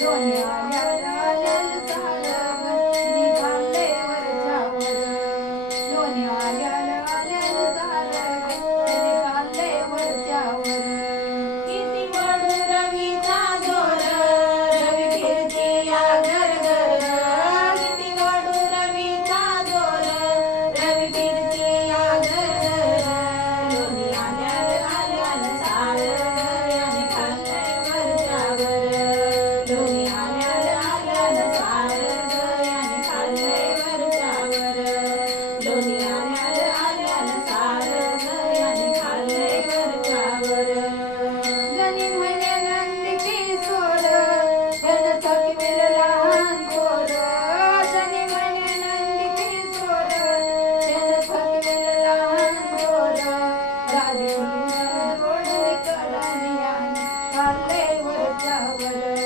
लोणी आल्याला आल्याला सारं निघाले वरच्यावर लोणी आल्याला आल्याला सारं निघाले वरच्यावर किती वाढू रवीचा जोर रवी फिरती या घर घर किती वाढू रवीचा जोर रवी फिरती या घर घर लोणी आल्याला आल्याला सारं आणि खाल्ले वरच्यावर लोणी आल्याला आल्याला सारं आणि खाल्ले वरच्यावर लोणी आल्याला आल्याला सारं आणि खाल्ले वरच्यावर जणी म्हणे नंदी सोड गण थकविल लहान थोर जणी म्हणे नंदी सोड गण थकविल लहान थोर राधी जोडली कडनियान खाल्ले वरच्यावर